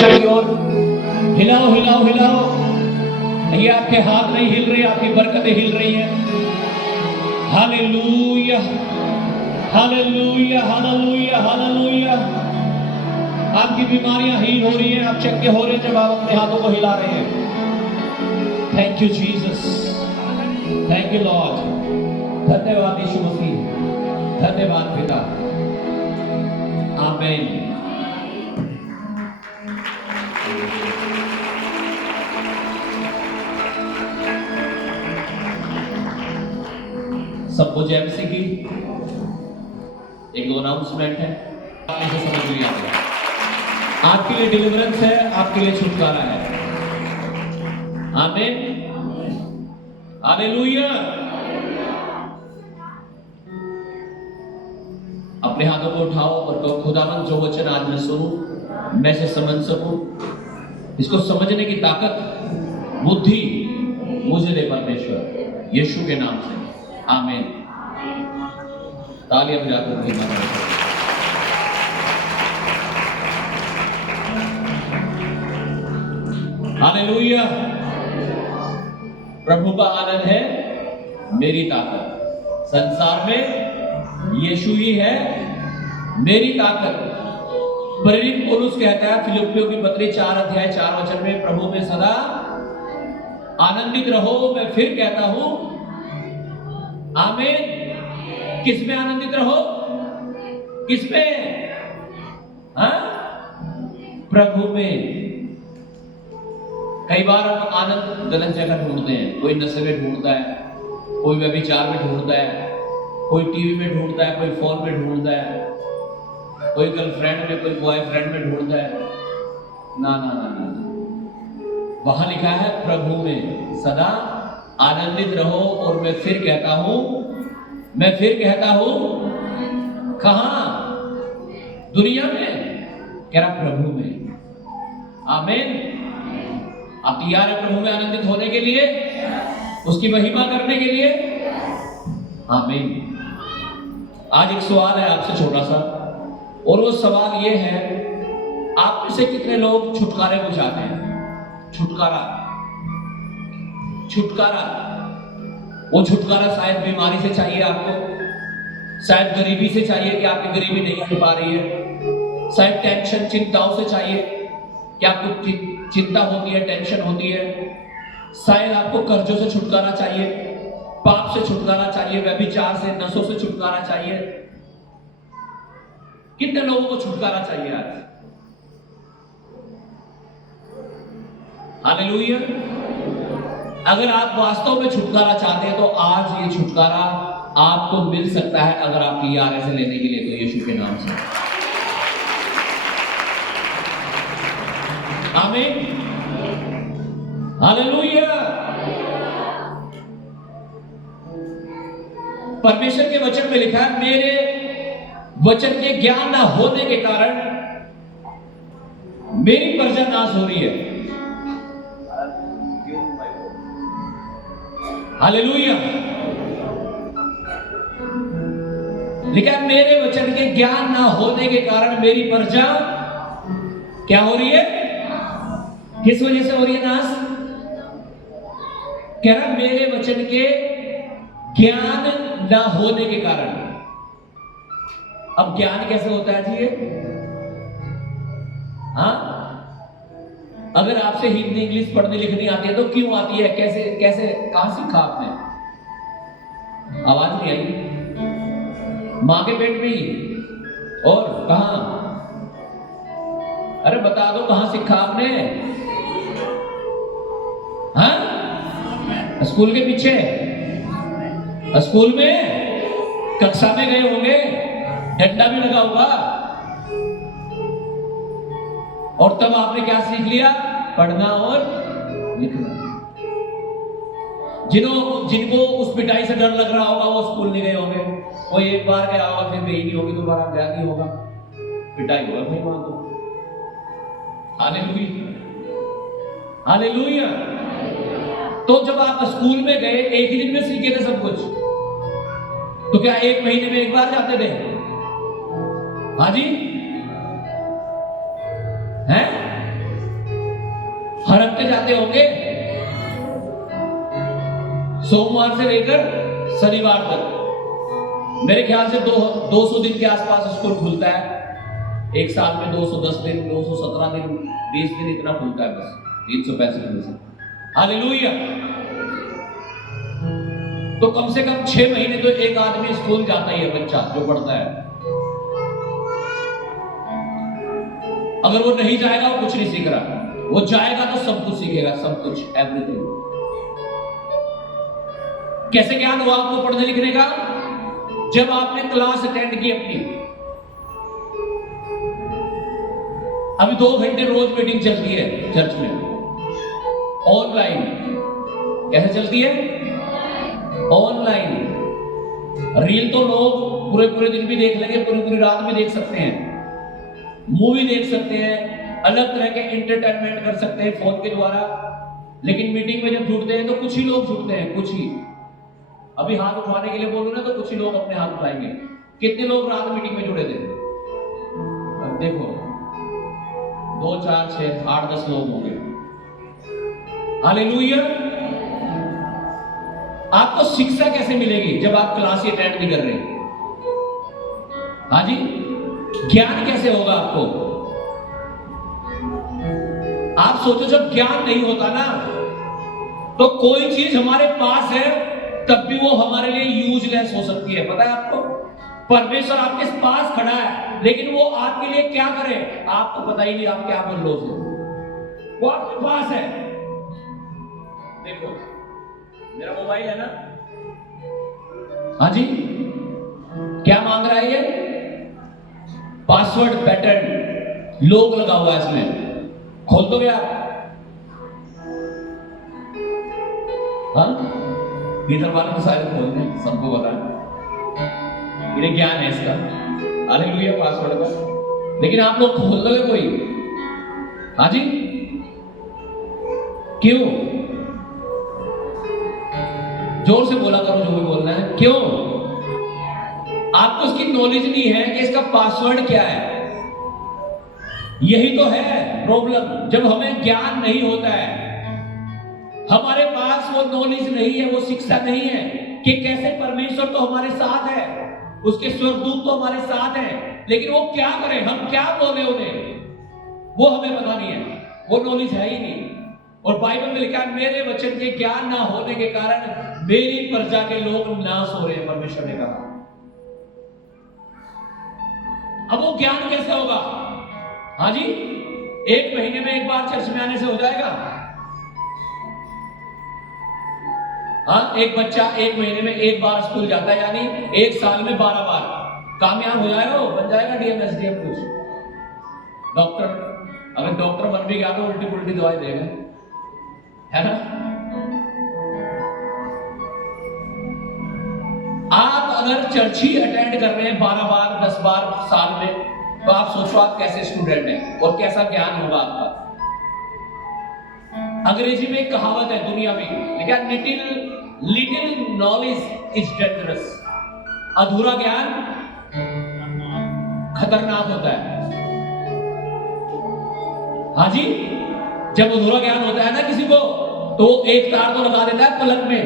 की ओर हिलाओ हिलाओ हिलाओ। ये आपके हाथ नहीं हिल रहे, आपकी बरकतें हिल रही हैं। Hallelujah hallelujah hallelujah hallelujah. आपकी बीमारियां हील हो रही हैं, आप चक्के हो रहे हैं जब आप अपने हाथों को हिला रहे हैं। Thank you Jesus, thank you Lord. धन्यवाद यीशु मसीह, धन्यवाद पिता। आमीन। सबको जय मसीह की। एक दो अनाउंसमेंट है, इसे समझ में आ गया। आपके लिए डिलीवरेंस है, आपके लिए छुटकारा है। आमीन हालेलुया। अपने हाथों को उठाओ और कहो, खुदावन जो वचन आज मैं सुनूं मैं इसे समझ सकूं, इसको समझने की ताकत बुद्धि मुझे दे परमेश्वर, यीशु के नाम से आमीन। तालियां बजाकर उनकी मदद करो। हालेलुया। प्रभु का आनंद है मेरी ताकत। संसार में यीशु ही है मेरी ताकत। प्रेरित पौलुस कहता है फिलिप्पियों की पत्री 4 अध्याय 4 वचन में, प्रभु में सदा आनंदित रहो। मैं फिर कहता हूं आमीन। किस में आनंदित रहो? किस में? हाँ? प्रभु में। कई बार हम आनंद गलत जगह ढूंढते हैं। कोई नशे में ढूंढता है, कोई व्यभिचार में ढूंढता है, कोई टीवी में ढूंढता है, कोई फोन में ढूंढता है, कोई गर्लफ्रेंड में, कोई बॉयफ्रेंड में ढूंढता है। ना ना ना ना, वहां लिखा है प्रभु में सदा आनंदित रहो। और मैं फिर कहता हूं, मैं फिर कहता हूं, कहां? दुनिया में? कह रहा प्रभु में। आमीन। आप तैयार है प्रभु में आनंदित होने के लिए, उसकी महिमा करने के लिए? आमीन। आज एक सवाल है आपसे छोटा सा, और वो सवाल ये है, आप में से कितने लोग छुटकारे को चाहते हैं? छुटकारा, छुटकारा। वो छुटकारा शायद बीमारी से चाहिए आपको, शायद गरीबी से चाहिए कि आपकी गरीबी नहीं हट पा रही है, शायद टेंशन चिंताओं से चाहिए कि आपको चिंता होती है, टेंशन होती है, शायद आपको कर्जों से छुटकारा चाहिए, पाप से छुटकारा चाहिए, व्यभिचार से, नशों से छुटकारा चाहिए। कितने लोगों को छुटकारा चाहिए आज? हालेलुया। अगर आप वास्तव में छुटकारा चाहते हैं तो आज ये छुटकारा आपको मिल सकता है, अगर आप तैयार है इसे लेने के लिए, तो यीशु के नाम से आमीन हालेलुया। परमेश्वर के वचन में लिखा है, मेरे वचन के ज्ञान ना होने के कारण मेरी प्रजा नाश हो रही है। हालेलुया। लिखा है, मेरे वचन के ज्ञान ना होने के कारण मेरी प्रजा क्या हो रही है? किस वजह से हो रही है नाश? कह रहा मेरे वचन के ज्ञान ना होने के कारण। अब ज्ञान कैसे होता है जी? हाँ, अगर आपसे हिंदी इंग्लिश पढ़ने लिखनी आती है तो क्यों आती है? कैसे कैसे कहां सीखा आपने? आवाज नहीं आई? मां के पेट में ही? और कहां? अरे बता दो, कहां सीखा आपने? हाँ? स्कूल के पीछे? स्कूल में कक्षा में गए होंगे, डंडा भी लगा होगा, और तब आपने क्या सीख लिया? पढ़ना और लिखना। जिनको उस पिटाई से डर लग रहा होगा वो स्कूल नहीं गए होंगे। वो एक बार गया होगा, फिर गई नहीं होगी, दोबारा गया नहीं होगा, पिटाई होगा भाई वहां तो। Hallelujah hallelujah. तो जब आप स्कूल में गए, एक ही दिन में सीखे थे सब कुछ, तो क्या एक महीने में एक बार जाते थे? हाँ जी, हैं? हर हफ्ते जाते होंगे, सोमवार से लेकर शनिवार तक। मेरे ख्याल से 200 दिन के आसपास स्कूल खुलता है। एक साल में 210 दिन, 217 दिन, 20 दिन इतना खुलता है बस, 365 दिन से। हालेलुया। तो कम से कम 6 महीने तो एक आदमी स्कूल जाता ही है, बच्चा जो पढ़ता है। अगर वो नहीं जाएगा वो कुछ नहीं सीख रहा, वो जाएगा तो सब कुछ सीखेगा, सब कुछ, एवरीथिंग। कैसे ज्ञान हुआ आपको पढ़ने लिखने का? जब आपने क्लास अटेंड की अपनी। अभी 2 घंटे रोज मीटिंग चलती है चर्च में, ऑनलाइन। कैसे चलती है? ऑनलाइन। रील तो लोग पूरे पूरे दिन भी देख लेंगे, पूरी पूरी रात भी देख सकते हैं, मूवी देख सकते हैं, अलग तरह के एंटरटेनमेंट कर सकते हैं फोन के द्वारा। लेकिन मीटिंग में जब जुड़ते हैं तो कुछ ही लोग जुड़ते हैं, कुछ ही। अभी हाथ उठाने के लिए बोलूं ना तो कुछ ही लोग अपने हाथ उठाएंगे। कितने लोग रात मीटिंग में जुड़े थे? अब देखो 2, 4, 6, 8, 10 लोग होंगे। हालेलुया। आपको शिक्षा कैसे मिलेगी जब आप क्लास ही अटेंड नहीं कर रहे? हाँ जी, ज्ञान कैसे होगा आपको? आप सोचो, जब ज्ञान नहीं होता ना तो कोई चीज हमारे पास है तब भी वो हमारे लिए यूजलेस हो सकती है। पता है आपको? परमेश्वर आपके पास खड़ा है लेकिन वो आपके लिए क्या करे आपको पता ही नहीं, आप क्या बोल लो उसे, वो आपके पास है। देखो मेरा मोबाइल है ना, हाँ जी, क्या मांग रहा है ये? पासवर्ड पैटर्न लॉक लगा हुआ है इसमें, खोल दो क्या? हाँ, इधर वाले तो सारे खोल दें, सबको पता है, इन्हें ज्ञान है इसका। हालेलुया, पासवर्ड का। लेकिन आप लोग खोल दोगे कोई? हाँ जी, क्यों? जोर से बोला करो जो भी बोलना है। क्यों? आपको इसकी नॉलेज नहीं है कि इसका पासवर्ड क्या है। यही तो है प्रॉब्लम, जब हमें ज्ञान नहीं होता है, हमारे पास वो नॉलेज नहीं है, वो शिक्षा नहीं है कि कैसे परमेश्वर तो हमारे साथ है, उसके स्वर्गदूत तो हमारे साथ हैं, लेकिन वो क्या करें, हम क्या बोले उन्हें, वो हमें पता नहीं है, वो नॉलेज है ही नहीं। और बाइबल में लिखा है, मेरे वचन के ज्ञान ना होने के कारण मेरी प्रजा के लोग नाश हो रहे हैं, परमेश्वर ने कहा। अब वो ज्ञान कैसे होगा? हाँ जी, 1 महीने में एक बार चर्च में आने से हो जाएगा? हाँ, एक बच्चा 1 महीने में एक बार स्कूल जाता है, यानी 1 साल में 12 बार कामयाब हो जाएगा, बन जाएगा डीएम एसडीएम कुछ डॉक्टर। अगर डॉक्टर बन भी गया तो उल्टी पुल्टी दवाई देगा, है ना? आप अगर चर्च ही अटेंड कर रहे हैं 12 बार 10 बार साल में, तो आप सोचो आप कैसे स्टूडेंट हैं और कैसा ज्ञान होगा आपका। अंग्रेजी में एक कहावत है दुनिया में, लेकिन लिटिल नॉलेज इज डेंजरस। अधूरा ज्ञान खतरनाक होता है। हाँ जी, जब अधूरा ज्ञान होता है ना किसी को, तो एक तार तो लगा देता है पलक में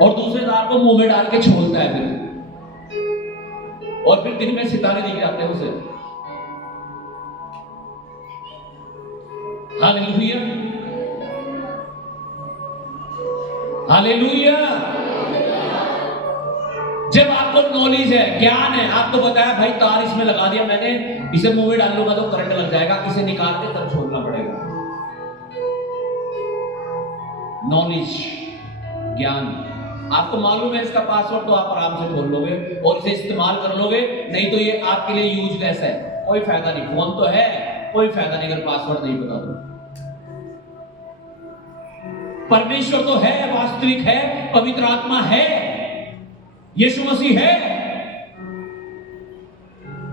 और दूसरे तार को मुंह में डाल के छोड़ता है फिर, और फिर दिन में सितारे दिख जाते हैं उसे। Hallelujah, hallelujah. जब आपको नॉलेज है, ज्ञान है, आपको बताया भाई तार इसमें लगा दिया मैंने, इसे मुंह में डाल लूंगा तो करंट लग जाएगा, इसे निकाल के तब छोड़ना पड़ेगा। नॉलेज, ज्ञान, आपको मालूम है इसका पासवर्ड, तो आप आराम से खोल लोगे और इसे इस्तेमाल कर लोगे। नहीं तो ये आपके लिए यूजलेस है, कोई फायदा नहीं। फोन तो है, कोई फायदा नहीं अगर पासवर्ड नहीं पता तो। परमेश्वर तो है, वास्तविक है, पवित्र आत्मा है, यीशु मसीह है,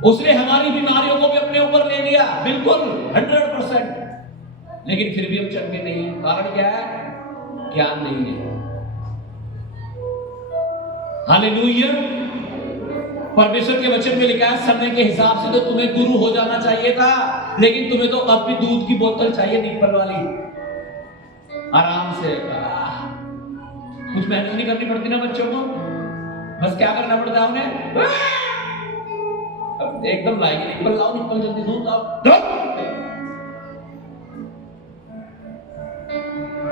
उसने हमारी बीमारियों को भी अपने ऊपर ले लिया, बिल्कुल 100%। लेकिन फिर भी हम चंगे नहीं हैं। कारण क्या है? ज्ञान नहीं है। हालेलुया। परमेश्वर के वचन में लिखा है, समय के हिसाब से तो तुम्हें गुरु हो जाना चाहिए था, लेकिन तुम्हें तो अब भी दूध की बोतल चाहिए, नीपल वाली। आराम से। कुछ मेहनत नहीं करनी पड़ती ना बच्चों को, बस क्या करना पड़ता है उन्हें, अब एकदम लाएंगे, निकल लाओ, निकल जल्दी, दूध लाओ।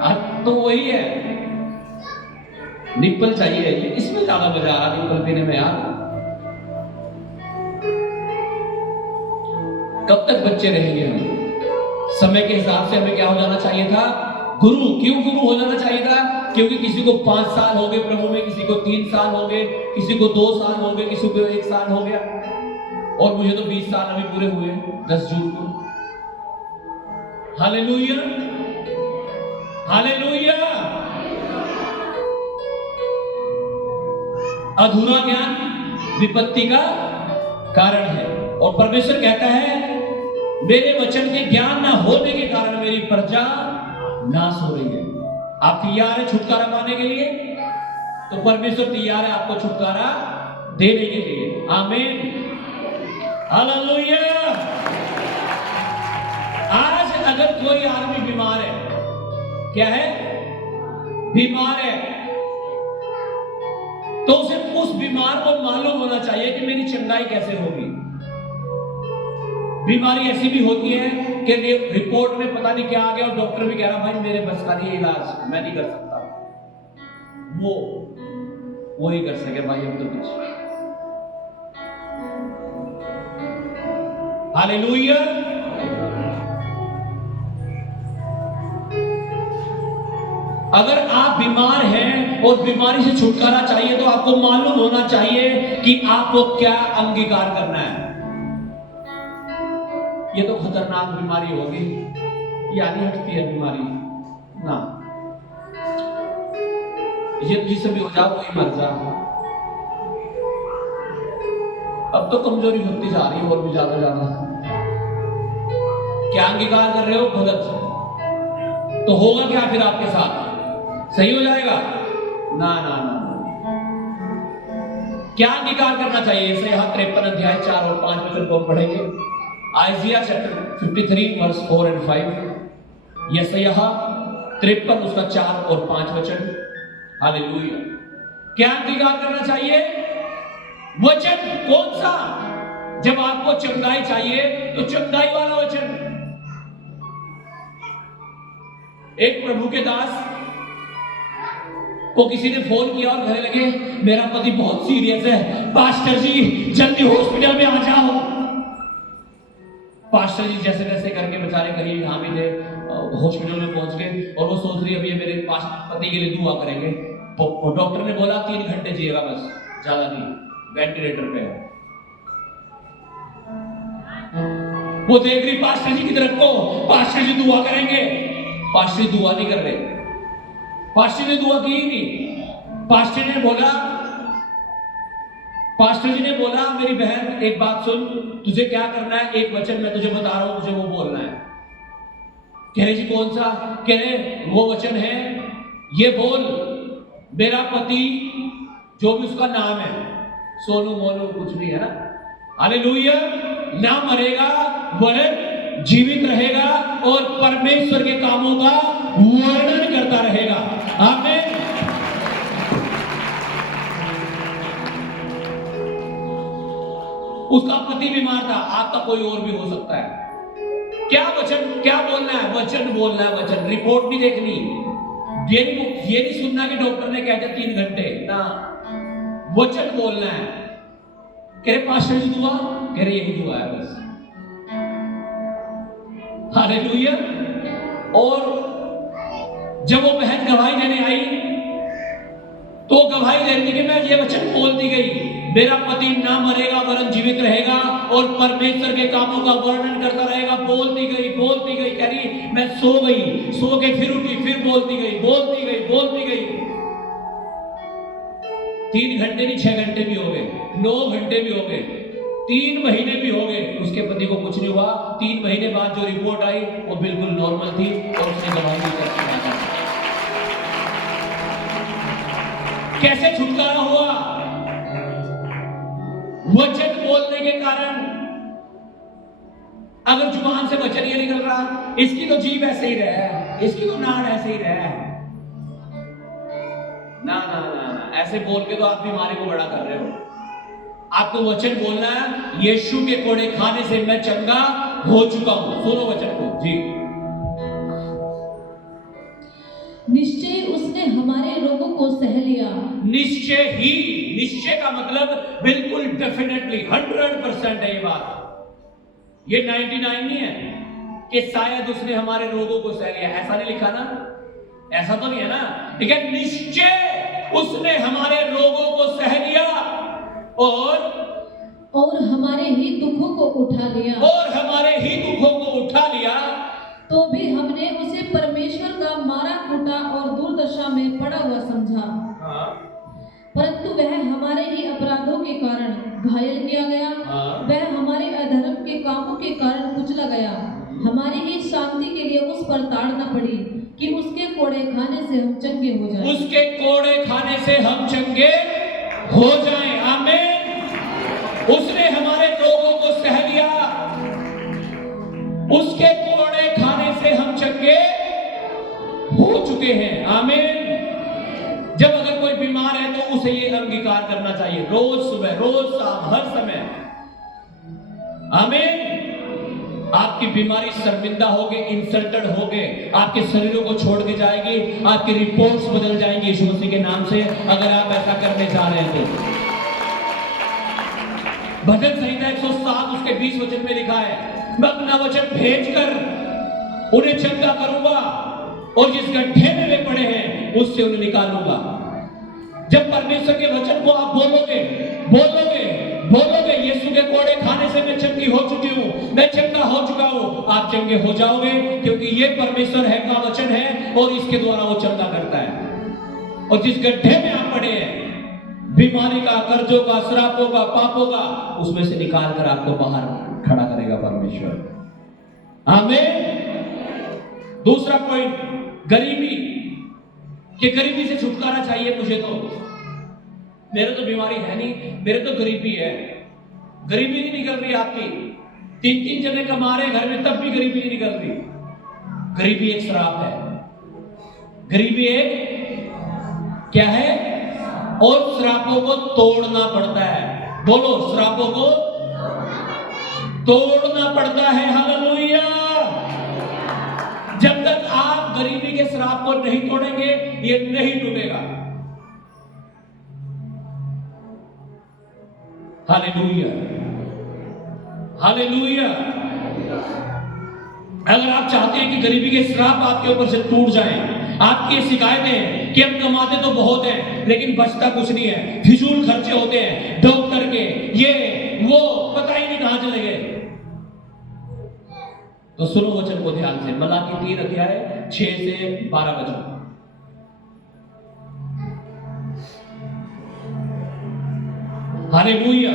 अब तो वही है, निप्पल चाहिए। ये इसमें ज्यादा मजा आ रहा निप्पल पीने में यार। कब तक बच्चे रहेंगे हम? समय के हिसाब से हमें क्या हो जाना चाहिए था? गुरु। क्यों गुरु हो जाना चाहिए था? क्योंकि किसी को 5 साल हो गए प्रभु में, किसी को 3 साल हो गए, किसी को 2 साल हो गए, किसी को 1 साल हो गया, और मुझे तो 20 साल अभी पूरे हुए 10 जून को। Hallelujah, hallelujah. अधूरा ज्ञान विपत्ति का कारण है, और परमेश्वर कहता है मेरे वचन के ज्ञान ना होने के कारण मेरी प्रजा नाश हो रही है। आप तैयार है छुटकारा पाने के लिए? तो परमेश्वर तैयार है आपको छुटकारा देने के लिए। आमीन, हालेलुया। आज अगर कोई आदमी बीमार है, क्या है? बीमार है, तो उसे उस बीमार को मालूम होना चाहिए कि मेरी चंगाई कैसे होगी। बीमारी ऐसी भी होती है कि रिपोर्ट में पता नहीं क्या आ गया और डॉक्टर भी कह रहा भाई मेरे बस का नहीं इलाज, मैं नहीं कर सकता। वो ही कर सके भाई, हम तो कुछ। हालेलुया। अगर आप बीमार हैं और बीमारी से छुटकारा चाहिए तो आपको मालूम होना चाहिए कि आपको क्या अंगीकार करना है। ये तो खतरनाक बीमारी होगी, ये आधी हटती है बीमारी ना, ये जिससे भी हो जाओ वही मर जाओ। अब तो कमजोरी होती जा रही है और भी ज्यादा ज्यादा। क्या अंगीकार कर रहे हो? गलत। तो होगा क्या फिर आपके साथ? सही हो जाएगा? ना ना ना। क्या अंगीकार करना चाहिए? यशायाह 53 अध्याय 4 और 5 वचन को पढ़ेंगे। आइजिया चैप्टर 53 वर्स 4 और 5। यशायाह 53 उसका 4 और 5 वचन। हालेलुया। क्या अंगीकार करना चाहिए? वचन कौन सा? जब आपको चंगाई चाहिए तो चंगाई वाला वचन। एक प्रभु के दास को किसी ने फोन किया और कहने लगे मेरा पति बहुत सीरियस है, पास्टर जी जल्दी हॉस्पिटल में आ जाओ। पास्टर जी जैसे तैसे करके बेचारे कहीं यहाँ भी थे, हॉस्पिटल में पहुंच गए, और वो सोच रही है अभी मेरे पति के लिए दुआ करेंगे। डॉक्टर ने बोला 3 घंटे जिएगा बस, ज्यादा नहीं, वेंटिलेटर पे है। वो देख रही पास्टर जी की तरफ को, पास्टर जी दुआ करेंगे। पास्टर जी दुआ नहीं कर रहे, पास्टर ने दुआ की ही नहीं। पास्टर जी ने बोला मेरी बहन एक बात सुन, तुझे क्या करना है, एक वचन मैं तुझे बता रहा हूं, तुझे वो बोलना है। कह रहे जी कौन सा? कह रहे वो वचन है, ये बोल मेरा पति जो भी उसका नाम है, सोनू मोनू कुछ भी है ना, हालेलुया, ना मरेगा वरन जीवित रहेगा और परमेश्वर के कामों का वर्णन करता रहेगा। आमीन। उसका पति बीमार था, आपका कोई और भी हो सकता है। क्या वचन, क्या बोलना है? वचन बोलना है, वचन। रिपोर्ट नहीं देखनी, ये नहीं सुनना कि डॉक्टर ने कहा था 3 घंटे ना, वचन बोलना है। कह रहे पास्टर जी दुआ, कह रहे यही दुआ है बस। हालेलुया। और जब वो बहन गवाही देने आई तो गवाही देने के मैं ये वचन बोलती गई, मेरा पति ना मरेगा वरन जीवित रहेगा और परमेश्वर के कामों का वर्णन करता रहेगा। बोलती गई कह रही मैं सो गई, सो के फिर उठी, फिर बोलती गई। 3 घंटे नहीं, 6 घंटे भी हो गए, 9 घंटे भी हो गए, 3 महीने भी हो गए, उसके पति को कुछ नहीं हुआ। 3 महीने बाद जो रिपोर्ट आई वो बिल्कुल नॉर्मल थी और उसने गवाही दी। कैसे छुटकारा हुआ? वचन बोलने के कारण। अगर जुबान से वचन ये निकल रहा, इसकी तो जीभ ऐसे ही रहा, इसकी तो नाड़ ऐसे ही रहा, ना ना ना ना, ऐसे बोल के तो आप बीमारी को बड़ा कर रहे हो। आपको वचन बोलना है, यीशु के कोड़े खाने से मैं चंगा हो चुका हूं। सुनो वचन को जी। निश्चय उसने हमारे रोगों को सह लिया। निश्चय ही, निश्चय का मतलब बिल्कुल डेफिनेटली 100% है ये बात। ये 99 नहीं है कि शायद उसने हमारे रोगों को सह लिया, ऐसा नहीं लिखा ना, ऐसा तो नहीं है ना। ठीक है, निश्चय उसने हमारे रोगों को सह लिया और हमारे ही दुखों को उठा लिया। और हमारे ही दुखों को उठा लिया। तो भी हमने उसे परमेश्वर का मारा कूटा और दुर्दशा में पड़ा हुआ समझा। हाँ। परंतु वह हमारे ही अपराधों के कारण घायल किया गया। हाँ। वह हमारे अधर्म के कामों के कारण कुचला गया। हमारी ही शांति के लिए उस पर ताड़ना पड़ी कि उसके कोड़े खाने से हम चंगे हो जाएं। उसके कोड़े खाने से हम चंगे हो जाएं। आमीन। उसने हमारे रोगों को सह लिया, उसके कोड़े खाने से हम चंगे हो चुके हैं। आमीन। जब अगर कोई बीमार है तो उसे ये अंगीकार करना चाहिए, रोज सुबह, रोज शाम, हर समय। आमीन। आपकी बीमारी शर्मिंदा होगी, इंसल्टेड होगे, आपके शरीरों को छोड़ के जाएगी, आपकी रिपोर्ट्स बदल जाएंगी यीशु मसीह के नाम से, अगर आप ऐसा करने जा रहे हैं तो। भजन संहिता 107 उसके 20 वचन में लिखा है, मैं अपना वचन भेजकर उन्हें चंगा करूंगा और जिस गड्ढे में वे पड़े हैं उससे उन्हें निकालूंगा। जब परमेश्वर के वचन को आप बोलोगे बोलोगे बोलोगे, यीशु के कोड़े खाने से मैं चंगी हो चुकी हूं, मैं चंगा हो चुका हूं, आप चंगे हो जाओगे, क्योंकि ये परमेश्वर है का वचन है और इसके द्वारा वो चंगा करता है। और जिस गड्ढे में आप पड़े हैं, बीमारी का, कर्जों का, श्रापों का, पापों का, उसमें से निकाल कर आपको बाहर खड़ा करेगा परमेश्वर। आमीन। दूसरा पॉइंट, गरीबी। कि गरीबी से छुटकारा चाहिए मुझे, तो मेरे तो बीमारी है नहीं, मेरे तो गरीबी है। गरीबी नहीं निकल रही आपकी, 3-3 जगह कमा रहे घर में, तब भी गरीबी नहीं निकल रही। गरीबी एक श्राप है। गरीबी एक क्या है? और श्रापों को तोड़ना पड़ता है। बोलो, श्रापों को तोड़ना पड़ता है। हालेलुया। जब तक आप गरीबी के श्राप को नहीं तोड़ेंगे, ये नहीं टूटेगा। Hallelujah, hallelujah. अगर आप चाहते हैं कि गरीबी के श्राप आपके ऊपर से टूट जाएं, आपकी शिकायतें कि हम कमाते तो बहुत हैं लेकिन बचता कुछ नहीं है, फिजूल खर्चे होते हैं, डॉक्टर के, ये वो, पता ही नहीं कहां चले गए, तो सुनो वचन को ध्यान से। मलाकी 3 अध्याय 6 से 12 वचन। हालेलुया।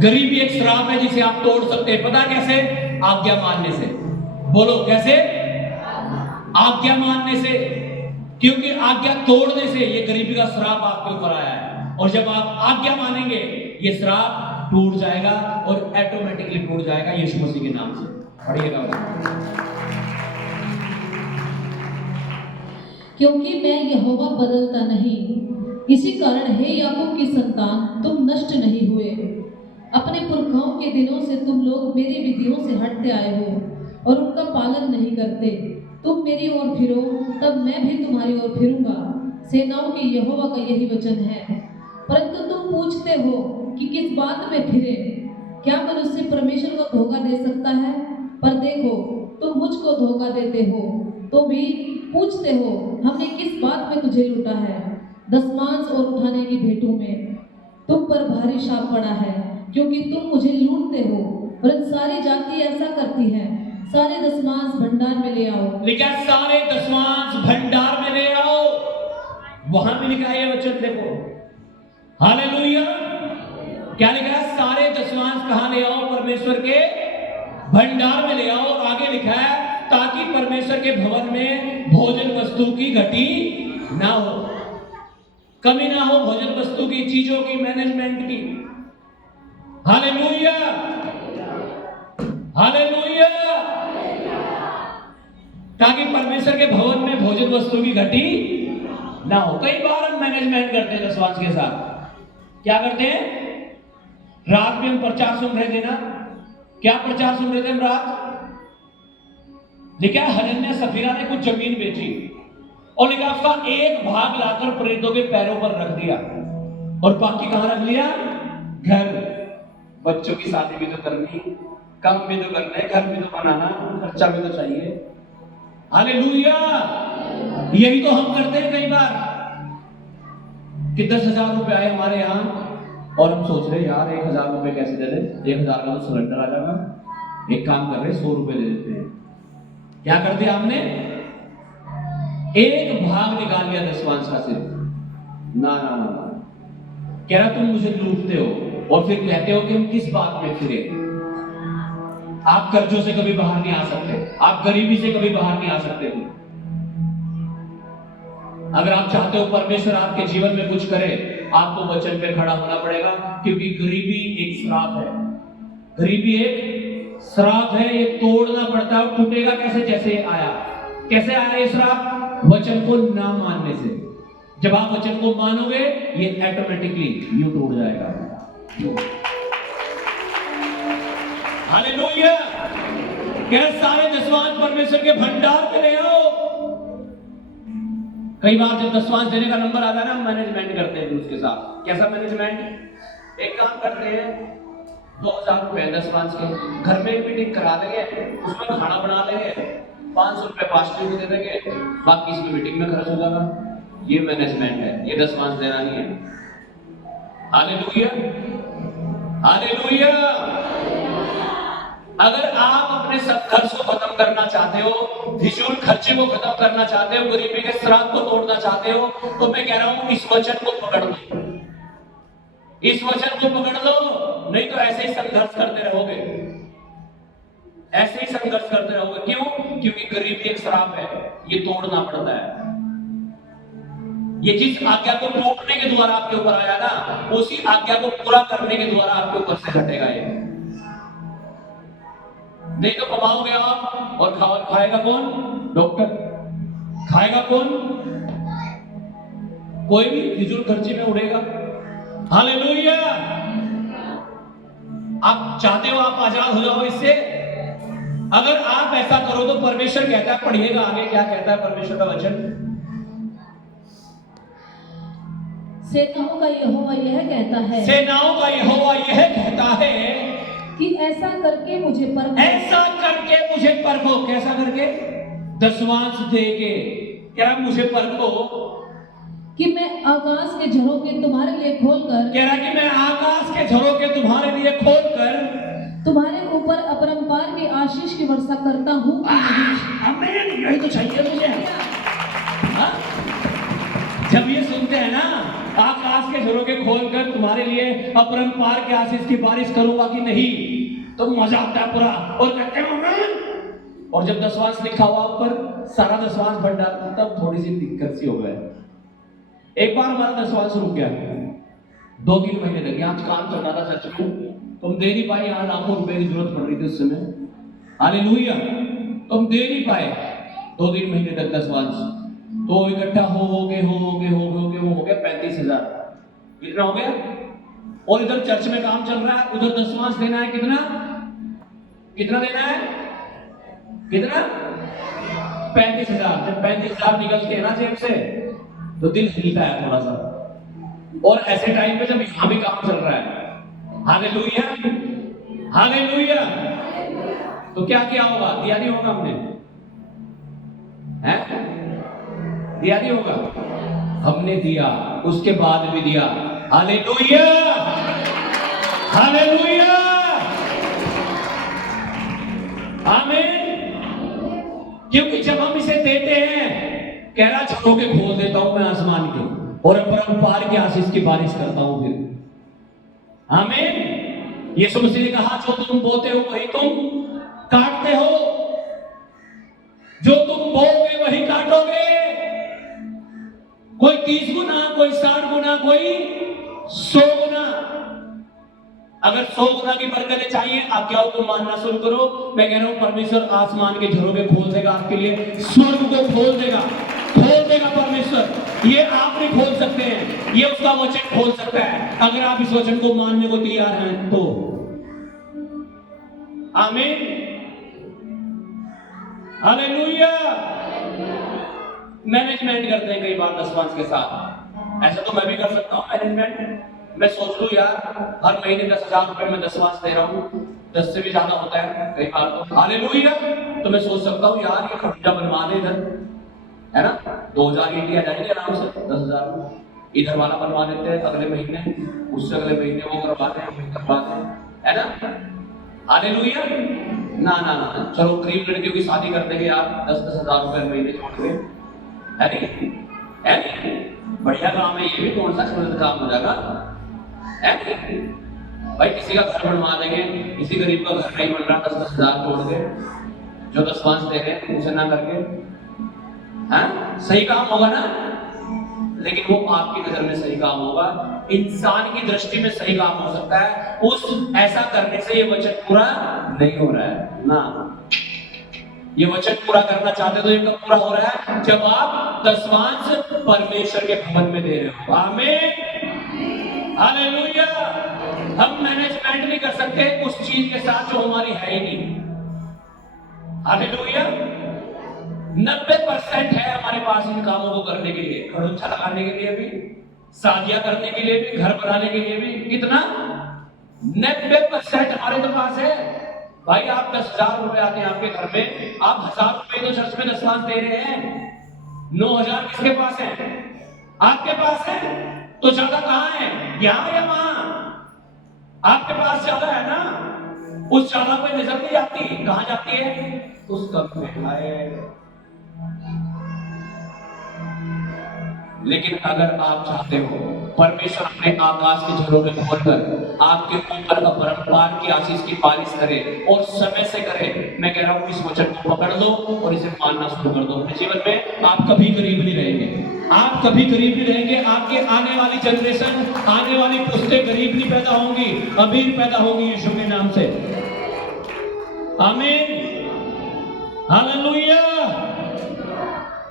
गरीबी एक श्राप है जिसे आप तोड़ सकते हैं। पता कैसे? आज्ञा मानने से। बोलो, कैसे? आज्ञा मानने से। क्योंकि आज्ञा तोड़ने से ये गरीबी का श्राप आपके ऊपर आया है, और जब आप आज्ञा मानेंगे ये श्राप टूट जाएगा और ऑटोमेटिकली टूट जाएगा यीशु मसीह के नाम से। पढ़िएगा। क्योंकि मैं यहोवा बदलता नहीं, इसी कारण हे याकूब की संतान, तुम नष्ट नहीं हुए। अपने पुरखाओं के दिनों से तुम लोग मेरी विधियों से हटते आए हो और उनका पालन नहीं करते। तुम मेरी ओर फिरो, तब मैं भी तुम्हारी ओर फिरूंगा। सेनाओं के यहोवा का यही वचन है। परंतु तुम पूछते हो कि किस बात में फिरे? क्या मनुष्य परमेश्वर को धोखा दे सकता है? पर देखो, तुम मुझको धोखा देते हो, तो भी पूछते हो हमने किस बात में तुझे लूटा है? दशमांश और उठाने की भेंटों में तुम पर भारी शाप पड़ा है, क्योंकि तुम मुझे लूटते हो। और सारी जाति ऐसा करती है। सारे दशमांश भंडार में ले आओ। लिखा, सारे दशमांश भंडार में ले आओ। वहां भी लिखा है ये वचन, देखो। हालेलुया। क्या लिखा है? सारे दशमांश कहां ले आओ? परमेश्वर के भंडार में ले आओ। और आगे लिखा है, ताकि परमेश्वर के भवन में भोजन वस्तु की घटी ना हो, कमी ना हो, भोजन वस्तु की, चीजों की, मैनेजमेंट की। हालेलुया। हालेलुया। ताकि परमेश्वर के भवन में भोजन वस्तु की घटी ना हो। कई बार हम मैनेजमेंट करते हैं दशवांश के साथ। क्या करते हैं? रात में हम प्रचार सुन रहे थे ना, क्या प्रचार सुन रहे थे हम रात? लिखा हनन्याह सफीरा ने कुछ जमीन बेची और लिखा उसका एक भाग लाकर प्रेरितों के पैरों पर रख दिया और बाकी कहां रख लिया? घर। बच्चों की शादी भी तो करनी, काम भी तो करना है, घर भी तो बनाना, खर्चा भी तो चाहिए। हालेलुया। यही तो हम करते हैं कई बार कि 10,000 रुपए आए हमारे यहां और हम सोच रहे यार 1,000 रुपए कैसे दे दे, 1,000 का तो सिलेंडर आ जाएगा, एक काम कर रहे 100 रुपए दे देते हैं। क्या कर दिया हमने? एक भाग निकाल लिया दशवांश का सिर्फ। ना ना ना, कह रहा तुम मुझे लूटते हो और फिर कहते हो कि हम किस बात में फिरे। आप कर्जों से कभी बाहर नहीं आ सकते, आप गरीबी से कभी बाहर नहीं आ सकते। अगर आप चाहते हो परमेश्वर आपके जीवन में कुछ करे, आपको वचन पे खड़ा होना पड़ेगा, क्योंकि गरीबी एक श्राप है। गरीबी एक श्राप है, ये तोड़ना पड़ता है। टूटेगा कैसे? जैसे आया। कैसे आया ये श्राप? वचन को ना मानने से। जब आप वचन को मानोगे, ये ऑटोमेटिकली यूं टूट जाएगा। हालेलुया। क्या सारे दशवांश परमेश्वर के भंडार पे ले आओ। कई बार जब दशवांश देने का नंबर आता है ना, मैनेजमेंट करते हैं उसके साथ। कैसा मैनेजमेंट? एक काम करते हैं, 2,000 रुपए दशवांश के, घर में एक मीटिंग करा देंगे, उसमें खाना बना लेंगे, 500 रुपए पास्टर को दे देंगे, बाकी इसमें मीटिंग में खर्च हो जाएगा। ये मैनेजमेंट है, ये दशवांश देना नहीं है। हालेलुया। हालेलुया। अगर आप अपने संघर्ष को खत्म करना चाहते हो, फिजूल खर्चे को खत्म करना चाहते हो, गरीबी के श्राप को तोड़ना चाहते हो, तो मैं कह रहा हूं इस वचन को पकड़ लो। इस वचन को पकड़ लो, नहीं तो ऐसे ही संघर्ष करते रहोगे। ऐसे ही संघर्ष करते रहोगे। क्यों? क्योंकि गरीबी एक श्राप है, ये तोड़ना पड़ता है। ये जिस आज्ञा को टूटने के द्वारा आपके ऊपर आया ना, उसी आज्ञा को पूरा करने के द्वारा आपके ऊपर से हटेगा ये। नहीं तो कमाओगे आप और खाएगा कौन? डॉक्टर। खाएगा कौन? कोई भी फिजूल खर्ची में उड़ेगा। हालेलुया। आप चाहते हो आप आजाद हो जाओ इससे? अगर आप ऐसा करो तो परमेश्वर कहता है, पढ़िएगा आगे क्या कहता है परमेश्वर का वचन। सेनाओं का यहोवा यह कहता है, सेनाओं का यहोवा यह कहता है कि ऐसा करके मुझे परखो। ऐसा करके मुझे परखो। कैसा करके? दशवांश दे के। क्या? मुझे परखो कि मैं आकाश के झरोखे तुम्हारे लिए खोलकर, कह रहा कि मैं आकाश के झरोखे तुम्हारे लिए खोलकर तुम्हारे ऊपर अपरंपार की आशीष की वर्षा करता हूँ कि नहीं। आमीन। यही तो चाहिए मुझे। हाँ? जब ये सुनते हैं ना, आकाश के झरोखे खोलकर तुम्हारे लिए अपरंपार की आशीष की बारिश करूंगा कि नहीं, तो मजा आता है पूरा और कहते हैं आमीन। और जब दशवांश लिखा हुआ ऊपर, सारा दशवांश भंडार, तब थोड़ी सी दिक्कत सी हो गई। एक बार हमारा दशवांश रुक गया, 2-3 महीने लगे। आज काम चल रहा था चर्च में, तुम दे नहीं पाए। यहाँ लाखों रुपए की जरूरत पड़ रही थी उस समय। हालेलुया। तुम दे नहीं पाए 2-3 महीने तक दशवांश, तो इकट्ठा हो गए 35,000। कितना हो गया? और इधर चर्च में काम चल रहा है, उधर दशवांश देना है। कितना कितना देना है? कितना? 35,000। जब 35,000 निकलते हैं ना जेब से, तो दिल हिलता है थोड़ा सा। और ऐसे टाइम पे जब यहां भी काम चल रहा है, हालेलुया हालेलुया, तो क्या किया होगा? दिया नहीं होगा हमने? हैं? दिया नहीं होगा? हमने दिया, उसके बाद भी दिया। हालेलुया हालेलुया आमीन। क्योंकि जब हम इसे देते हैं, कह रहा झरोखे खोल देता हूं मैं आसमान के और अपरंपार की आशीष की बारिश करता हूं फिर। आमीन। यीशु मसीह ने कहा, जो तुम बोते हो वही तुम काटते हो, जो तुम बोओगे वही काटोगे। कोई 30 गुना, कोई 60 गुना, कोई 100 गुना। अगर 100 गुना की बरकतें चाहिए, आप क्या हुक्म मानना शुरू करो। मैं कह रहा हूं परमेश्वर आसमान के झरोखे खोल देगा आपके लिए, स्वर्ग को खोल देगा परमेश्वर। ये आप नहीं खोल सकते हैं, ये उसका वचन खोल सकता है, अगर आप इस वचन को मानने को तैयार हैं तो। आमीन, हालेलुया। मैनेजमेंट करते हैं कई बार दशमांश के साथ, ऐसा तो मैं भी कर सकता हूं मैनेजमेंट। मैं सोच लूं यार हर महीने 10,000 रुपए में दशमांश दे रहा हूं, 10 से भी ज्यादा होता है कई बार तो, हालेलुया। तो मैं सोच सकता हूं यार ये खर्चा बनवा दे इधर, है ना, 2,000 इंडिया जाएंगे आराम से, 10,000 इधर वाला बनवा देते हैं अगले महीने, उससे अगले महीने वो करवाते हैं, है ना, हालेलुया। ना ना ना, चलो गरीब लड़कियों की शादी कर देंगे यार 10-10 हजार रुपए महीने छोड़ के, है नहीं, है नहीं, बढ़िया काम है ये भी, कौन सा गलत काम हो जाएगा, है नहीं भाई। किसी का घर बनवा देंगे, किसी गरीब का घर नहीं बन रहा, 10-10 हजार छोड़ के, जो दशमांश दे रहे हैं उसे ना करके, हाँ सही काम होगा ना, लेकिन वो आपकी नजर में सही काम होगा, इंसान की दृष्टि में सही काम हो सकता है, उस ऐसा करने से ये वचन पूरा नहीं हो रहा है ना। ये वचन पूरा करना चाहते तो ये कब पूरा हो रहा है, जब आप दशमांश परमेश्वर के भवन में दे रहे हो। आमीन, हालेलुया। हम मैनेजमेंट नहीं कर सकते उस चीज के साथ जो हमारी है ही नहीं, हालेलुया। 90% है हमारे पास इन कामों को करने के लिए, खड़ूचा लगाने के लिए भी, शादियां करने के लिए भी, घर बनाने के लिए भी, कितना 90% हमारे तो पास है भाई। आप 10,000 रुपए आते हैं आपके घर में, आप 1,000 रुपए तो चर्च में दशमांश दे रहे हैं, 9,000 किसके पास है, आपके पास है, तो ज्यादा कहां है, यहां या वहां, आपके पास ज्यादा है ना, उस ज्यादा पे नजर नहीं जाती, कहां जाती है, उस कम में है। लेकिन अगर आप चाहते हो परमेश्वर अपने आकाश के झरोखे खोलकर आपके ऊपर अपरंपार की आशीष की बारिश करे और समय से करे, मैं कह रहा हूं इस वचन को पकड़ लो और इसे मानना शुरू कर दो। अपने जीवन में आप कभी गरीब नहीं रहेंगे, आप कभी गरीब नहीं रहेंगे, आपके आने वाली जनरेशन, आने वाली पुस्तें गरीब नहीं पैदा होंगी, अमीर पैदा होंगी यीशु के नाम से। आमीन, हालेलुया।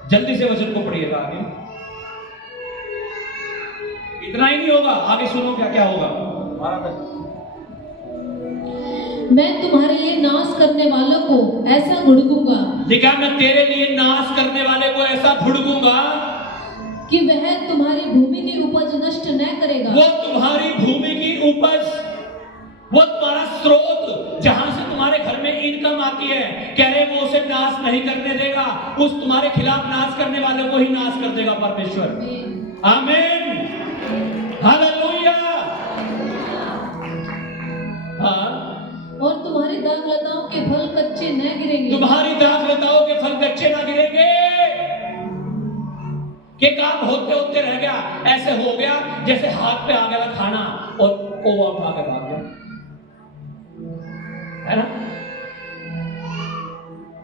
जल्दी से वचन को पढ़िएगा आगे। इतना ही नहीं होगा, आगे सुनो क्या क्या होगा। मैं तुम्हारे लिए नाश करने वालों को ऐसा भुड़कूंगा, लिखा मैं तेरे लिए नाश करने वाले को ऐसा भुड़कूंगा कि वह तुम्हारी भूमि की उपज नष्ट न करेगा। वो तुम्हारी भूमि की उपज, वो तुम्हारा स्रोत जहां से तुम्हारे घर में इनकम आती है, कह रहे वो उसे नाश नहीं करने देगा, उस तुम्हारे खिलाफ नाश करने वाले को ही नाश कर देगा परमेश्वर। आमीन, हालेलुया। हाँ, और तुम्हारी दाखलताओं के फल कच्चे न गिरेंगे, तुम्हारी दाखलताओं के फल कच्चे ना गिरेंगे। कि काम होते होते रह गया, ऐसे हो गया जैसे हाथ पे आ गया खाना और कोवा उठा के भाग गया, है ना।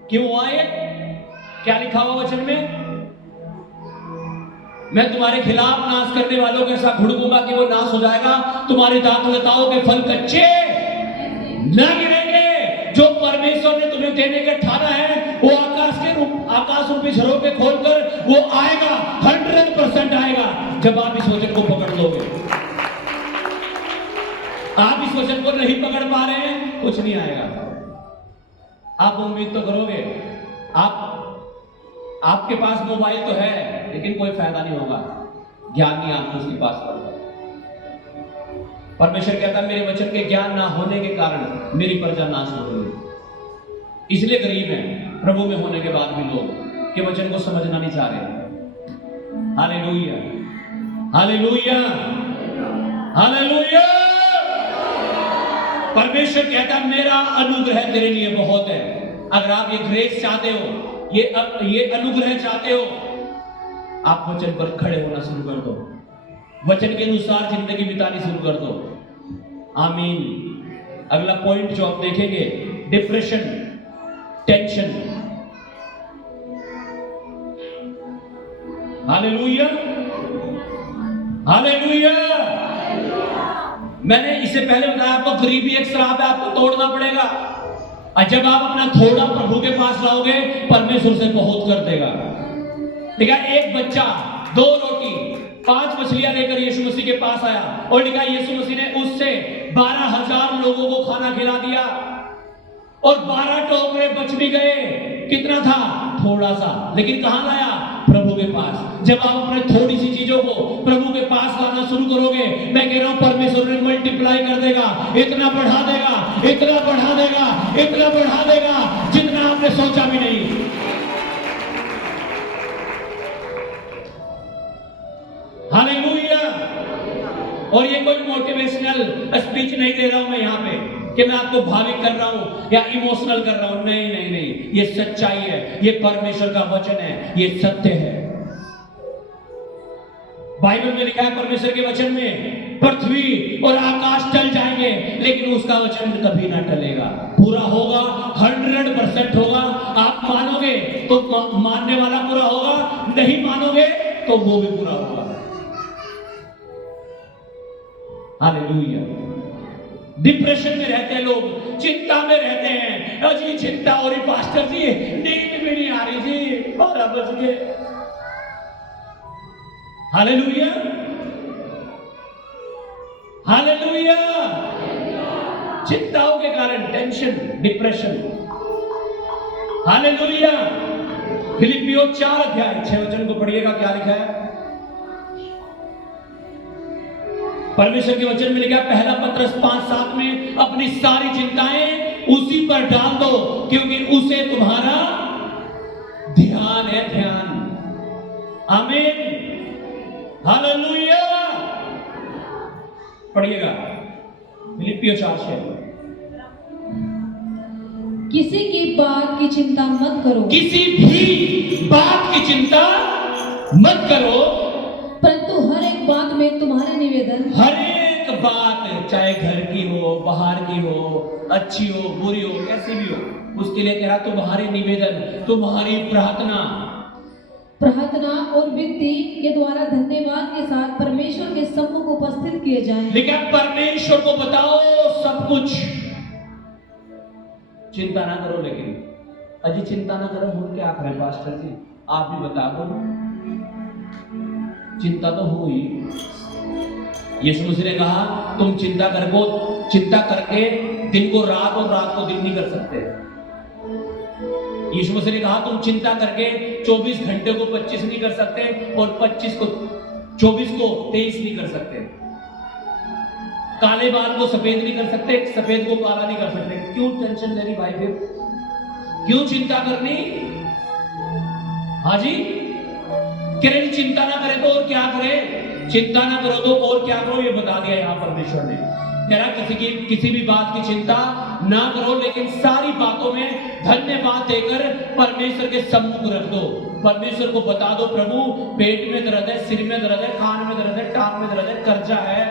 क्यों आए, क्या लिखा हुआ वचन में, मैं तुम्हारे खिलाफ नाश करने वालों के ऐसा भुड़कूंगा कि वो नाश हो जाएगा, तुम्हारी दाखलताओं के फल कच्चे न गिरेंगे। जो परमेश्वर ने तुम्हें देने के ठाना है वो आकाश रूपी झरोखे खोलकर वो आएगा, 100% आएगा, जब आप इस वचन को पकड़ लोगे। आप इस वचन को नहीं पकड़ पा रहे हैं, कुछ नहीं आएगा। आप उम्मीद तो करोगे, आपके पास मोबाइल तो है लेकिन कोई फायदा नहीं होगा, ज्ञान नहीं आपको उसके पास पड़ता। परमेश्वर कहता है मेरे वचन के ज्ञान ना होने के कारण मेरी प्रजा नाश हो रही है। इसलिए गरीब हैं प्रभु में होने के बाद भी लोग के वचन को समझना नहीं चाह रहे। Hallelujah, hallelujah, hallelujah. परमेश्वर कहता है मेरा अनुग्रह तेरे लिए बहुत है। अगर आप ये ग्रेस चाहते हो, ये अनुग्रह चाहते हो, आप वचन पर खड़े होना शुरू कर दो, वचन के अनुसार जिंदगी बितानी शुरू कर दो। आमीन। अगला पॉइंट जो आप देखेंगे, डिप्रेशन, टेंशन। Hallelujah, hallelujah. मैंने इससे पहले बताया आपको, गरीबी एक श्राप है, आपको तोड़ना पड़ेगा। और जब आप अपना थोड़ा प्रभु के पास लाओगे, परमेश्वर से बहुत कर देगा। देखा, एक बच्चा 2 रोटी 5 मछलियां लेकर यीशु मसीह के पास आया और लिखा यीशु मसीह ने उससे 12,000 लोगों को खाना खिला दिया और 12 टोकरे बच भी गए। कितना था? थोड़ा सा। लेकिन कहां लाया? प्रभु के पास। जब आप अपने थोड़ी सी चीजों को प्रभु के पास लाना शुरू करोगे, मैं कह रहा हूं परमेश्वर ने मल्टीप्लाई कर देगा, इतना बढ़ा देगा, इतना बढ़ा देगा, इतना बढ़ा देगा जितना आपने सोचा भी नहीं। हालेलुया। और ये कोई मोटिवेशनल स्पीच नहीं दे रहा हूं मैं यहाँ पे कि मैं आपको भाविक कर रहा हूं या इमोशनल कर रहा हूं। नहीं नहीं नहीं, ये सच्चाई है, ये परमेश्वर का वचन है, ये सत्य है। बाइबल में लिखा है परमेश्वर के वचन में, पृथ्वी और आकाश टल जाएंगे लेकिन उसका वचन कभी ना टलेगा। पूरा होगा, 100% होगा। आप मानोगे तो मानने वाला पूरा होगा, नहीं मानोगे तो वो भी पूरा होगा। हालेलुया। डिप्रेशन में रहते हैं लोग, चिंता में रहते हैं। अजी चिंता हो रही पास्टर जी, नींद भी नहीं आ रही जी, 12 बज गए। Hallelujah, hallelujah. चिंताओं के कारण टेंशन, डिप्रेशन। हालेलुया। फिलिपियों 4 अध्याय 6 वचन को पढ़िएगा, क्या लिखा है? परमेश्वर के वचन में लिखा, पहला पत्रस 5:7 में अपनी सारी चिंताएं उसी पर डाल दो क्योंकि उसे तुम्हारा ध्यान है। ध्यान। आमीन। हालेलुया। पढ़िएगा फिलिपियों 4:6। किसी की बात की चिंता मत करो, किसी भी बात की चिंता मत करो, परंतु हर एक बात में तुम्हारे निवेदन, हर एक बात, चाहे घर की हो, बाहर की हो, अच्छी हो, बुरी हो, कैसी भी हो, उसके लिए कह तुम्हारे निवेदन, तुम्हारी प्रार्थना और विनती के द्वारा धन्यवाद के साथ परमेश्वर के सम्मुख उपस्थित किए जाएं। लेकिन परमेश्वर को बताओ सब कुछ। चिंता ना करो। लेकिन अजी चिंता ना करो, हम क्या करें पास्टर जी, आप भी बता दो। चिंता तो हुई। यीशु मसीह ने कहा तुम चिंता करके दिन को रात और रात को दिन नहीं कर सकते। यीशु मसीह ने कहा तुम चिंता करके 24 घंटे को 25 नहीं कर सकते और 24 को 23 नहीं कर सकते। काले बाल को सफेद नहीं कर सकते, सफेद को काला नहीं कर सकते। क्यों टेंशन लेनी भाई? फिर क्यों चिंता करनी? हाँ जी, करें चिंता ना करे तो और क्या करे? चिंता ना करो तो और क्या करो, ये बता दिया यहाँ परमेश्वर ने। तेरा किसी भी बात की चिंता ना करो, लेकिन सारी बातों में धन्यवाद देकर परमेश्वर के सम्मुख रख दो। परमेश्वर को बता दो, प्रभु पेट में दर्द है, सिर में दर्द है, कान में दर्द है, टांग में दर्द है, कर्जा है,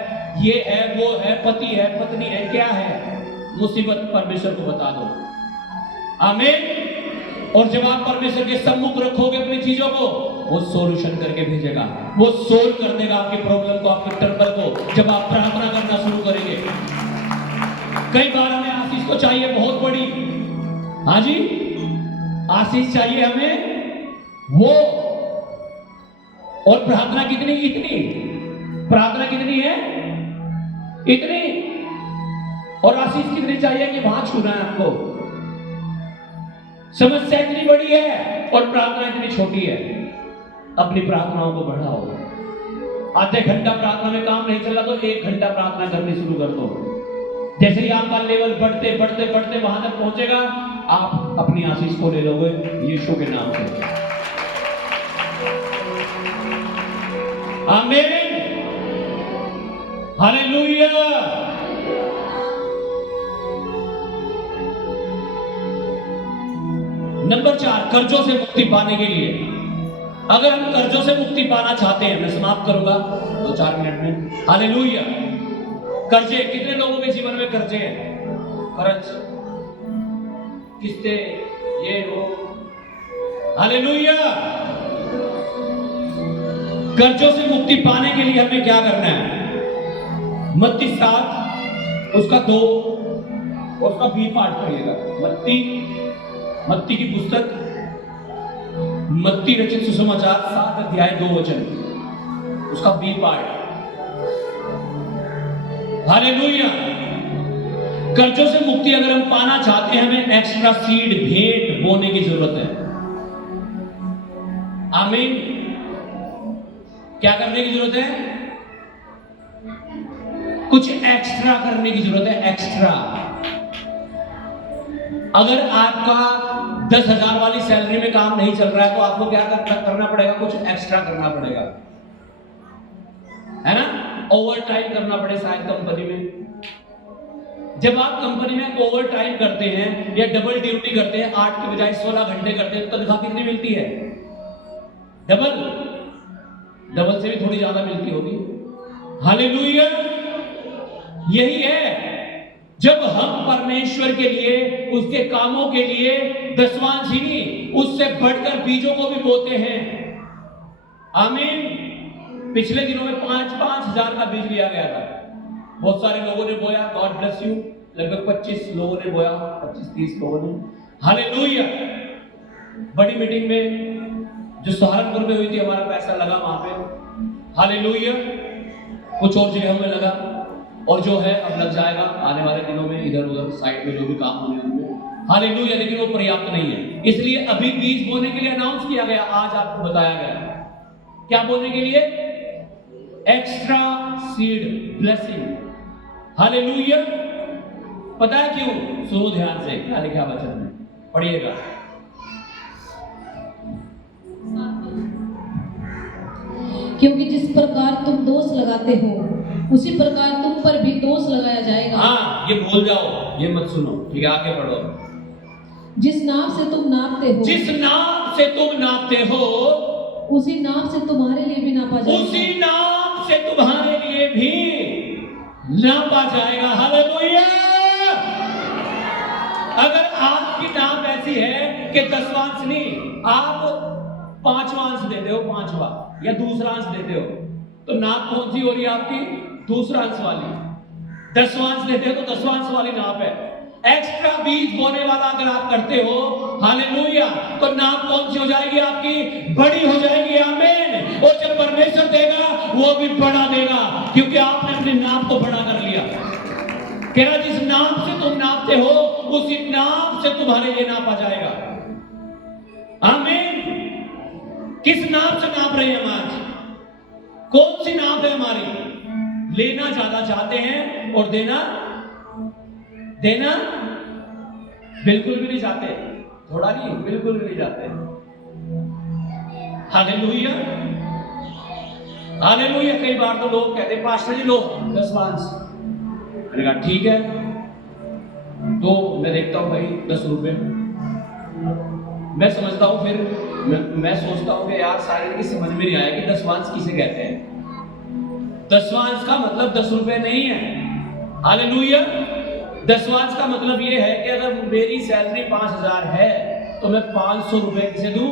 ये है, वो है, पति है, पत्नी है, क्या है मुसीबत, परमेश्वर को बता दो। आमीन। और जब आप परमेश्वर के सम्मुख रखोगे अपनी चीजों को, वो सॉल्यूशन करके भेजेगा, वो सोल्व कर देगा आपकी प्रॉब्लम को, आपके ट्रबल को, जब आप प्रार्थना करना शुरू करेंगे। कई बार हमें आशीष तो चाहिए बहुत बड़ी। हाँ जी, आशीष चाहिए हमें वो, और प्रार्थना कितनी? इतनी। प्रार्थना कितनी है? इतनी। और आशीष कितनी चाहिए कि वहां छूना है आपको? समस्या इतनी बड़ी है और प्रार्थना इतनी छोटी है। अपनी प्रार्थनाओं को बढ़ाओ। आधे घंटा प्रार्थना में काम नहीं चल रहा तो 1 घंटा प्रार्थना करनी शुरू कर दो। जैसे ही आपका लेवल बढ़ते बढ़ते बढ़ते वहां तक पहुंचेगा, आप अपनी आशीष को ले लोगे यीशु के नाम से। आमीन। हालेलुया। नंबर 4, कर्जों से मुक्ति पाने के लिए। अगर हम कर्जों से मुक्ति पाना चाहते हैं, मैं समाप्त करूंगा 2-4 मिनट में। हालेलुया। कर्जे, कितने लोगों के जीवन में कर्जे हैं? कर्ज, किस्ते, ये वो। हालेलुया। कर्जों से मुक्ति पाने के लिए हमें क्या करना है? मत्ती 7 उसका 2 और उसका बी पार्ट पढ़िएगा। मत्ती की पुस्तक, मत्ती रचित सुसमाचार 7 अध्याय 2 वचन, उसका बी पार्ट। हालेलुया। कर्जों से मुक्ति अगर हम पाना चाहते हैं, हमें एक्स्ट्रा सीड, भेंट बोने की जरूरत है। आमीन। क्या करने की जरूरत है? कुछ एक्स्ट्रा करने की जरूरत है, एक्स्ट्रा। अगर आपका 10,000 वाली सैलरी में काम नहीं चल रहा है तो आपको क्या करना पड़ेगा? कुछ एक्स्ट्रा करना पड़ेगा, है ना? ओवर टाइम करना पड़े शायद कंपनी में। जब आप कंपनी में ओवर टाइम करते हैं या डबल ड्यूटी करते हैं, 8 के बजाय 16 घंटे करते हैं, तो तनख्वाह कितनी मिलती है? डबल से भी थोड़ी ज्यादा मिलती होगी। हालेलुया। यही है, जब हम परमेश्वर के लिए, उसके कामों के लिए दसवांश ही नहीं, उससे बढ़कर बीजों को भी बोते हैं। आमीन। पिछले दिनों में 5-5 हजार का बीज लिया गया था। बहुत सारे लोगों ने बोया, गॉड ब्लेस यू। लगभग 25 लोगों ने बोया, 25-30 लोगों ने। हालेलुया। बड़ी मीटिंग में जो सहारनपुर में हुई थी, हमारा पैसा लगा वहां पे। हालेलुया। कुछ और जगहों में लगा, और जो है अब लग जाएगा आने वाले दिनों में, इधर उधर साइड में जो भी काम होने उनमें। हालेलुया। लेकिन वो पर्याप्त नहीं है, इसलिए अभी बीज बोने के लिए अनाउंस किया गया, आज आपको बताया गया। क्या बोलने के लिए? Extra seed blessing. हालेलुया। पता है क्यों? सुनो ध्यान से, क्या लिखा वचन में, पढ़िएगा। क्योंकि जिस प्रकार तुम दोष लगाते हो, उसी प्रकार तुम पर भी दोष लगाया जाएगा। हाँ, ये भूल जाओ, ये मत सुनो, ठीक है? आगे पढ़ो। जिस नाम से तुम नापते हो, जिस नाम से तुम नापते हो, उसी नाम से तुम्हारे लिए भी नापा जाएगा। उसी नाम से तुम्हारे लिए भी नापा जाएगा। हालेलुया। अगर आपकी नाप ऐसी है कि 10वांश नहीं, आप 5वांश देते हो, 5वां या दूसरा अंश देते हो, तो नाप कौन सी हो रही है आपकी? दूसरा अंश वाली। 10वांश देते हो तो 10वांश वाली नाप है। एक्स्ट्रा बीज बोने वाला अगर आप करते हो, हालेलुया, तो नाप कौन सी हो जाएगी आपकी? बड़ी हो जाएगी। आमीन। और जब परमेश्वर देगा वो भी बड़ा देगा, क्योंकि आपने अपने नाप को बड़ा कर लिया। कह रहा, जिस नाम से तुम नापते हो, उसी नाम से तुम्हारे लिए नापा जाएगा। आमीन। किस नाम से नाप रहे हैं हम आज? कौन सी नाप है हमारी? लेना ज्यादा चाहते हैं और देना बिल्कुल भी नहीं चाहते। थोड़ा नहीं, बिल्कुल भी नहीं चाहते। हालेलुया। हालेलुया। कई बार तो लोग कहते हैं, पास्टर जी लो 10वांश। मैंने कहा ठीक है, तो मैं देखता हूं भाई 10 रुपए, मैं समझता हूं, फिर मैं सोचता हूं कि यार सारे की समझ में नहीं आया कि 10वांश किसे कहते हैं। 10वांश का मतलब 10 रुपए नहीं है। हालेलुया। 10वांश का मतलब यह है कि अगर मेरी सैलरी 5,000 है तो मैं 500 रुपए किसे दूं?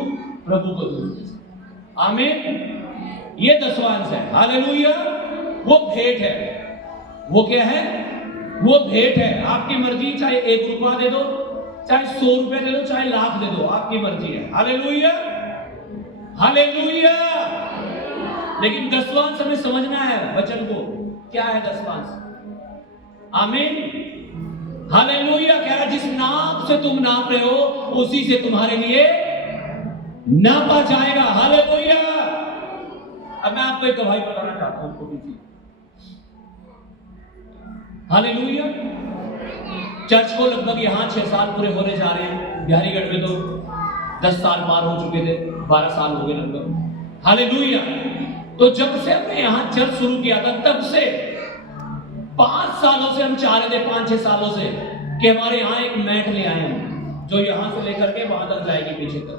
प्रभु को दूं। आमीन। ये 10वांश है। हालेलुया। वो भेंट है। वो क्या है? वो भेंट है। आपकी मर्जी, चाहे 1 रुपया दे दो, चाहे 100 रुपए दे दो, चाहे लाख दे दो, आपकी मर्जी है। हालेलुया। हालेलुया। लेकिन 10वांश हमें समझना है वचन को। क्या है 10वांश? आमीन। हालेलुया। कह रहा, जिस नाप से तुम नाप रहे हो, उसी से तुम्हारे लिए नापा जाएगा। हालेलुया। अब मैं आपको एक गवाही बताना चाहता हूं, छोटी सी। हालेलुया। चर्च को लगभग यहाँ 6 साल पूरे होने जा रहे हैं। बिहारीगढ़ में तो 10 साल पार हो चुके थे, 12 साल हो गए लगभग। हालेलुया। तो जब से हमने यहाँ चर्च शुरू किया था, तब से 5 सालों से हम चाह रहे थे, 5-6 सालों से, कि हमारे यहाँ एक मैट ले आए हम, जो यहाँ से लेकर के वहां तक जाएगी, पीछे तक।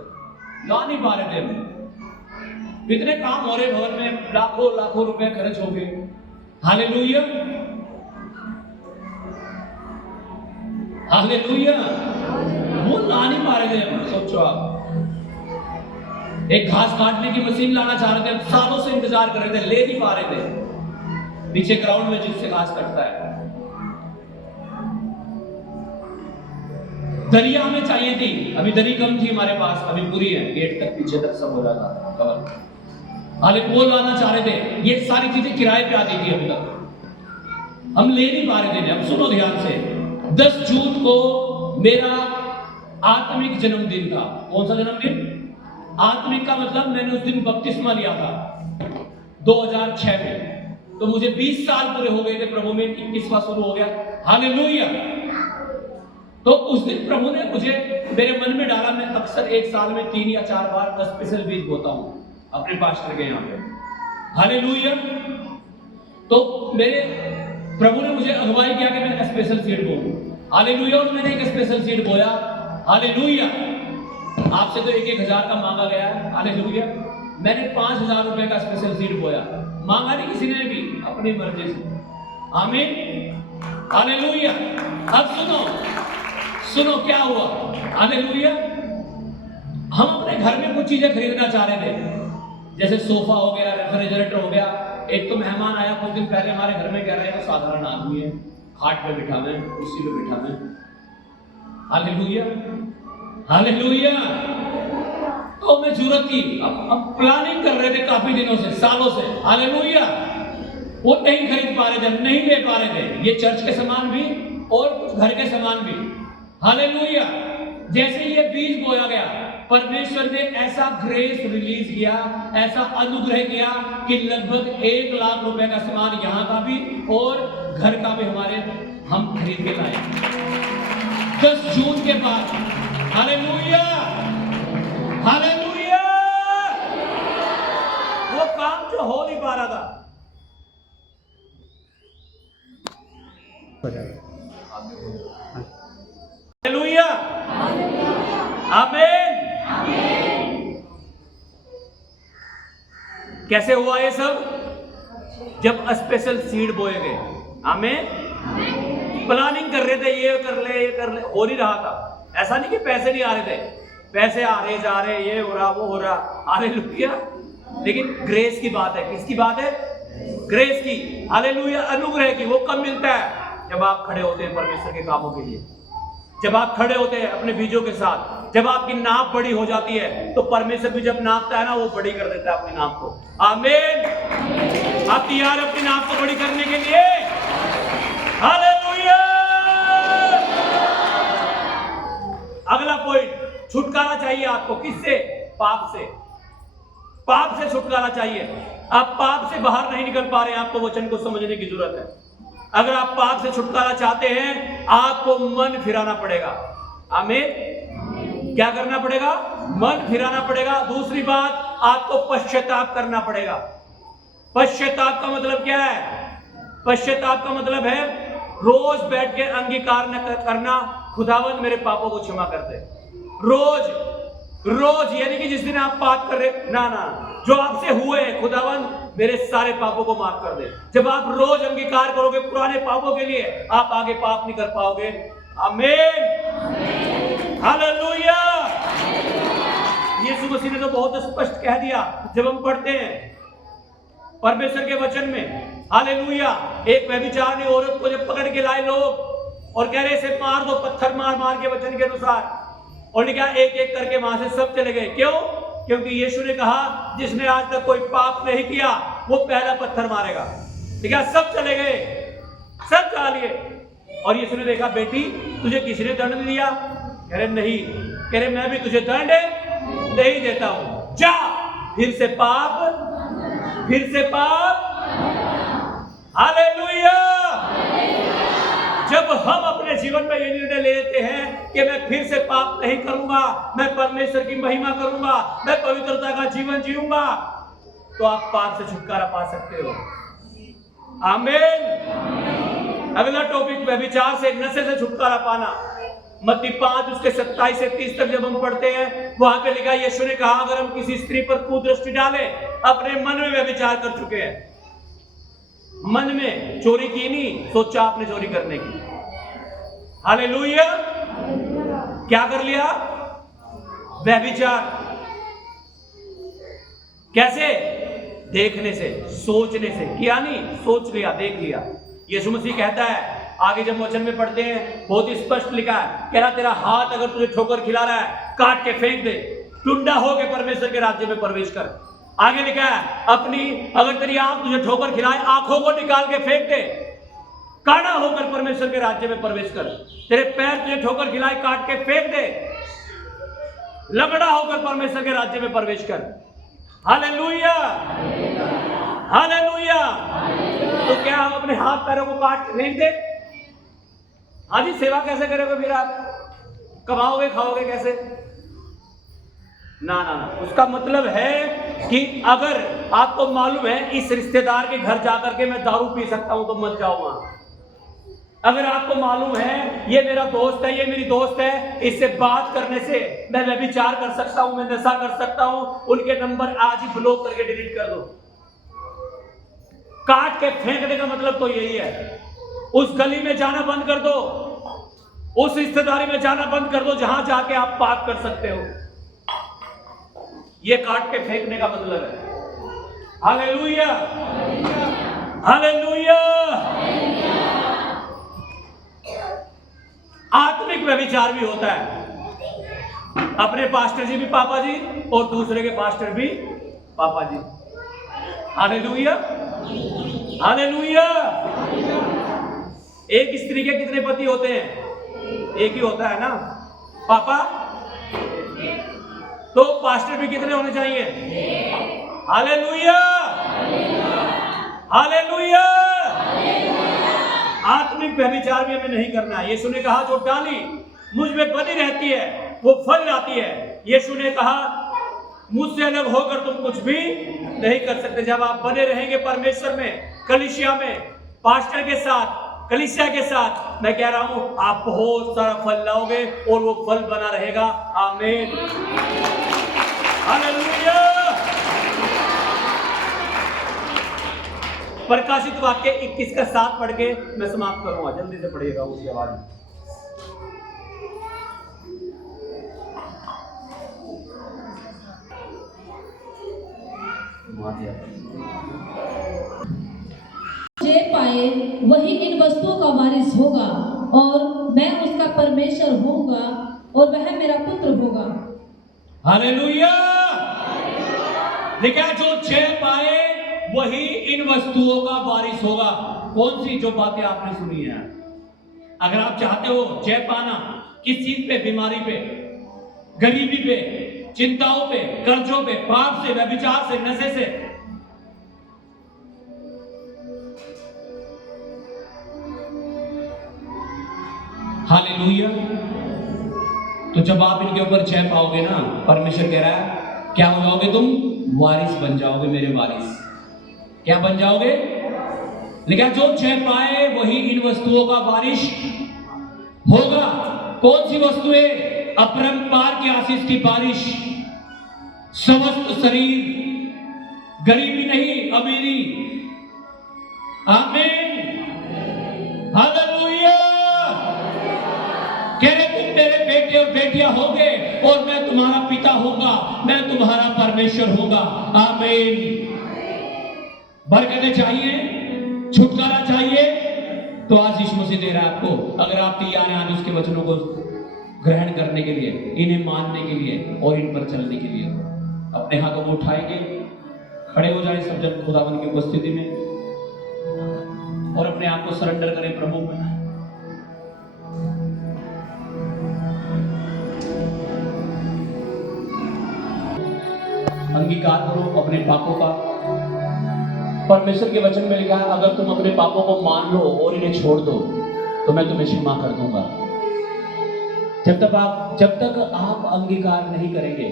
ला नहीं पा रहे थे हम। इतने काम हो रहे भवन में, लाखों रुपए खर्च हो गए। हालेलुया। हालेलुया। वो ला नहीं पा रहे थे हम। सोचो आप, एक घास काटने की मशीन लाना चाह रहे थे, हम सालों से इंतजार कर रहे थे, ले नहीं पा रहे थे। पीछे ग्राउंड में जिससे घास कटता है, दरिया हमें चाहिए थी, अभी दरी कम थी हमारे पास, अभी पूरी है, गेट तक पीछे तक सब हो जाता कवर। हाले पोल लाना चाह रहे थे, ये सारी चीजें किराए पे आती थी अभी तक, हम ले नहीं पा रहे थे। अब सुनो ध्यान से, 10 जून को मेरा आत्मिक जन्मदिन था। कौन सा जन्मदिन? आत्मिक का मतलब मैंने उस दिन बपतिस्मा लिया था 2006 में, तो मुझे 20 साल पूरे हो गए थे प्रभु में, 21वां शुरू हो गया। हालेलुया। तो उस दिन प्रभु ने मुझे मेरे मन में डाला, मैं अक्सर एक साल में 3 या 4 बार स्पेशल बीज बोता हूं अपने पास्टर के यहाँ पे। हालेलुया। तो मेरे प्रभु ने मुझे अगुवाई किया कि मैं स्पेशल सीड बोऊं। हालेलुया। और मैंने एक स्पेशल सीड बोया। हालेलुया। आपसे तो 1,000 का मांगा गया है। हालेलुया। मैंने 5,000 रुपए का स्पेशल सीड बोया, मांगा नहीं किसी ने भी, अपनी मर्जी से। आमीन। हालेलुया। अब सुनो क्या हुआ। हालेलुया। हम अपने घर में कुछ चीजें खरीदना चाह रहे थे, जैसे सोफा हो गया, रेफ्रिजरेटर हो गया। एक तो मेहमान आया कुछ दिन पहले हमारे घर में, कह रहे हैं साधारण आदमी है, खाट पे बिठा में, कुर्सी पे बिठा में। हालेलुया। हालेलुया। तो हमें जरूरत थी, अब प्लानिंग कर रहे थे काफी दिनों से, सालों से। हालेलुया। वो नहीं खरीद पा रहे थे, नहीं ले पा रहे थे, ये चर्च के सामान भी और कुछ घर के सामान भी। हालेलुया। जैसे ये बीज बोया गया, परमेश्वर ने ऐसा ग्रेस रिलीज किया, ऐसा अनुग्रह किया कि लगभग 1 लाख रुपए का सामान यहां का भी और घर का भी हम खरीद के लाए 10 जून के बाद। हालेलुया। हालेलुया। वो काम जो हो नहीं पा रहा था, हालेलुया। आमीन। कैसे हुआ ये सब? जब स्पेशल सीड बोए गए। आमीन। प्लानिंग कर रहे थे, ये कर ले, हो नहीं रहा था। ऐसा नहीं कि पैसे नहीं आ रहे थे, पैसे आ रहे जा रहे, ये हो रहा, वो हो रहा। हालेलुया। लेकिन ग्रेस की बात है। किसकी बात है? ग्रेस की। हालेलुया। अनुग्रह की। वो कब मिलता है? जब आप खड़े होते हैं परमेश्वर के कामों के लिए, जब आप खड़े होते हैं अपने बीजों के साथ, जब आपकी नाप बड़ी हो जाती है, तो परमेश्वर भी जब नापता है ना, वो बड़ी कर देता है अपनी नाप को। आमीन। आप तैयार अपनी नाप को बड़ी करने के लिए? हालेलुया। अगला पॉइंट, छुटकारा चाहिए आपको। किससे? पाप से। पाप से छुटकारा चाहिए। आप पाप से बाहर नहीं निकल पा रहे हैं, आपको वचन को समझने की जरूरत है। अगर आप पाप से छुटकारा चाहते हैं, आपको मन फिराना पड़ेगा। आमीन। क्या करना पड़ेगा? मन फिराना पड़ेगा। दूसरी बात, आपको पश्चाताप करना पड़ेगा। पश्चाताप का मतलब क्या है? पश्चाताप का मतलब है रोज बैठ के अंगीकार न करना, खुदावंद मेरे पापों को क्षमा कर दे। रोज यानी कि जिस दिन आप पाप कर रहे, ना, जो आपसे हुए हैं, खुदावंद मेरे सारे पापों को माफ कर दे। जब आप रोज अंगीकार करोगे पुराने पापों के लिए, आप आगे पाप नहीं कर पाओगे। आमीन। हालेलुया। यीशु मसीह ने तो बहुत स्पष्ट कह दिया जब हम पढ़ते हैं परमेश्वर के वचन में। हालेलुया। एक व्यभिचारिणी औरत को जब पकड़ के लाए लोग और कह रहे इसे मार दो, पत्थर मार के वचन के अनुसार, और क्या एक एक करके वहां से सब चले गए। क्यों? क्योंकि यीशु ने कहा जिसने आज तक कोई पाप नहीं किया वो पहला पत्थर मारेगा। ठीक है, सब चले गए, सब जा लिए। और यीशु ने देखा, बेटी तुझे किसी ने दंड दिया? कह रहे नहीं। कह रहे मैं भी तुझे दंड नहीं देता हूं, जा फिर से पाप। हालेलुया। जब हम अपने जीवन में ये निर्णय ले लेते हैं कि मैं फिर से पाप नहीं करूंगा, मैं परमेश्वर की महिमा करूंगा, मैं पवित्रता का जीवन जीऊंगा, तो आप पाप से छुटकारा पा सकते हो। आमीन। अगला टॉपिक, व्यभिचार से, नशे से छुटकारा पाना। मत्ती 5 उसके 27 से 30 तक जब हम पढ़ते हैं, वहां पे लिखा, यीशु ने कहा अगर हम किसी स्त्री पर कुदृष्टि डालें, अपने मन में व्यभिचार कर चुके हैं। मन में चोरी की नहीं, सोचा आपने चोरी करने की। हालेलुया। क्या कर लिया? व्यभिचार। कैसे? देखने से, सोचने से। किया नहीं, सोच लिया, देख लिया। यीशु मसीह कहता है आगे जब वचन में पढ़ते हैं बहुत ही स्पष्ट लिखा है, कह रहा तेरा हाथ अगर तुझे ठोकर खिला रहा है काट के फेंक दे, टुंडा होके परमेश्वर के राज्य में प्रवेश कर। आगे लिखा है अपनी अगर तेरी आंख तुझे ठोकर खिलाए आंखों को निकाल के फेंक दे, काना होकर परमेश्वर के राज्य में प्रवेश कर। तेरे पैर तुझे ठोकर खिलाए काट के फेंक दे, लंगड़ा होकर परमेश्वर के राज्य में प्रवेश कर। Hallelujah, hallelujah. तो क्या हम अपने हाथ पैरों को काट के फेंक दे? हाँ जी, सेवा कैसे करोगे फिर आप? कमाओगे खाओगे कैसे? ना ना ना, उसका मतलब है कि अगर आपको मालूम है इस रिश्तेदार के घर जाकर के मैं दारू पी सकता हूं तो मत जाओ वहां। अगर आपको मालूम है ये मेरा दोस्त है, ये मेरी दोस्त है, इससे बात करने से मैं व्यभिचार कर सकता हूं, मैं नशा कर सकता हूं, उनके नंबर आज ही ब्लॉक करके डिलीट कर दो। काट के फेंकने का मतलब तो यही है। उस गली में जाना बंद कर दो, उस रिश्तेदारी में जाना बंद कर दो जहां जाके आप पाप कर सकते हो। ये काट के फेंकने का मतलब है। Hallelujah, hallelujah. आत्मिक व्यभिचार भी होता है, अपने पास्टर जी भी पापा जी और दूसरे के पास्टर भी पापा जी। Hallelujah, hallelujah. एक स्त्री के कितने पति होते हैं? एक ही होता है ना पापा, तो पास्टर भी कितने होने चाहिए? Hallelujah, hallelujah. आत्मिक व्यभिचार भी हमें नहीं करना है। यीशु ने कहा जो डाली मुझ में बनी रहती है वो फल लाती है। यीशु ने कहा मुझसे अलग होकर तुम कुछ भी नहीं कर सकते। जब आप बने रहेंगे परमेश्वर में, कलीसिया में, पास्टर के साथ, कलीसिया के साथ, मैं कह रहा हूं आप बहुत सारा फल लाओगे और वो फल बना रहेगा। आमीन, हालेलुया। प्रकाशित वाक्य 21 का 7 पढ़ के मैं समाप्त करूंगा। जल्दी से पढ़िएगा उसकी आवाज में। जे पाए वही इन वस्तुओं का वारिस होगा और मैं उसका परमेश्वर होऊंगा और वह मेरा पुत्र होगा। हालेलुया। देखा, जो जय पाए वही इन वस्तुओं का वारिस होगा। कौन सी जो बातें आपने सुनी है? अगर आप चाहते हो जय पाना किस चीज पे? बीमारी पे, गरीबी पे, चिंताओं पे, कर्जों पे, पाप से, व्यभिचार से, नशे से। हालेलुया। तो जब आप इनके ऊपर जय पाओगे ना, परमेश्वर कह रहा है क्या हो जाओगे तुम? वारिस बन जाओगे, मेरे वारिस। क्या बन जाओगे? लेकिन जो जय पाए वही इन वस्तुओं का वारिस होगा। कौन सी वस्तुएं? अपरंपार की आशीष की बारिश, स्वस्थ शरीर, गरीबी नहीं अमीरी। आमीन, हालेलुया। कह रहे तुम मेरे बेटे और बेटियां होगे और मैं तुम्हारा पिता होगा, मैं तुम्हारा परमेश्वर होगा। आमीन। बरकतें चाहिए, छुटकारा चाहिए, तो आज यीशु मसीह दे रहा है आपको। अगर आप तैयार हैं आज उसके वचनों को ग्रहण करने के लिए, इन्हें मानने के लिए और इन पर चलने के लिए, अपने हाथों को उठाएंगे, खड़े हो जाएं सब जन खुदावन की उपस्थिति में और अपने आप को सरेंडर करें प्रभु में। अंगीकार करो अपने पापों का। परमेश्वर के वचन में लिखा है अगर तुम अपने पापों को मान लो और इन्हें छोड़ दो तो मैं तुम्हें क्षमा कर दूंगा। जब तक आप अंगीकार नहीं करेंगे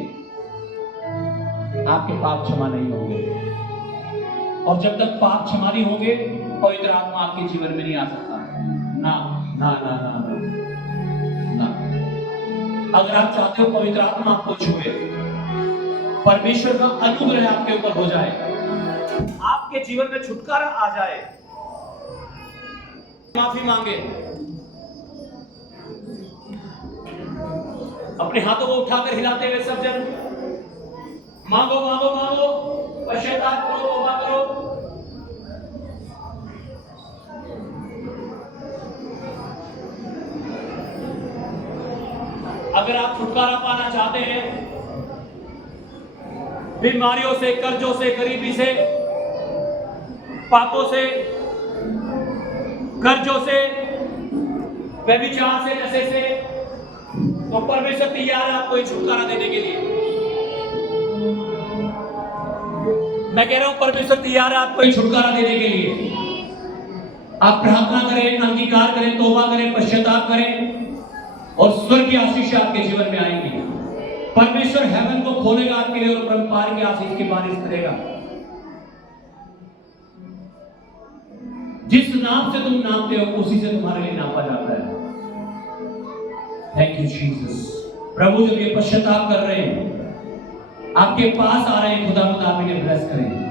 आपके पाप क्षमा नहीं होंगे, और जब तक पाप क्षमा नहीं होंगे पवित्र आत्मा आपके जीवन में नहीं आ सकता। ना ना ना ना ना, ना। अगर आप चाहते हो पवित्र आत्मा आपको छुए, परमेश्वर का अनुग्रह आपके ऊपर हो जाए, आपके जीवन में छुटकारा आ जाए, माफी मांगे, अपने हाथों को उठाकर हिलाते हुए सब जन मांगो मांगो मांगो, पश्चाताप करो, तौबा करो। अगर आप छुटकारा पाना चाहते हैं बीमारियों से, कर्जों से, गरीबी से, पापों से, कर्जों से, व्यभिचार से, नशे से, तो परमेश्वर तैयार है आपको ये छुटकारा देने के लिए। मैं कह रहा हूं परमेश्वर तैयार है आपको ये छुटकारा देने के लिए। आप प्रार्थना करें, अंगीकार करें, तौबा करें, पश्चाताप करें और स्वर्ग की आशीष आपके जीवन में आएंगी। परमेश्वर हेवन को खोलेगा आपके लिए और परम्पार की आशीष की बारिश करेगा। जिस नाम से तुम नापते हो उसी से तुम्हारे लिए नापा जाता है। Thank you Jesus. प्रभु जब ये पश्चाताप कर रहे हैं, आपके पास आ रहे हैं, खुदा आप इन्हें ब्लेस करें।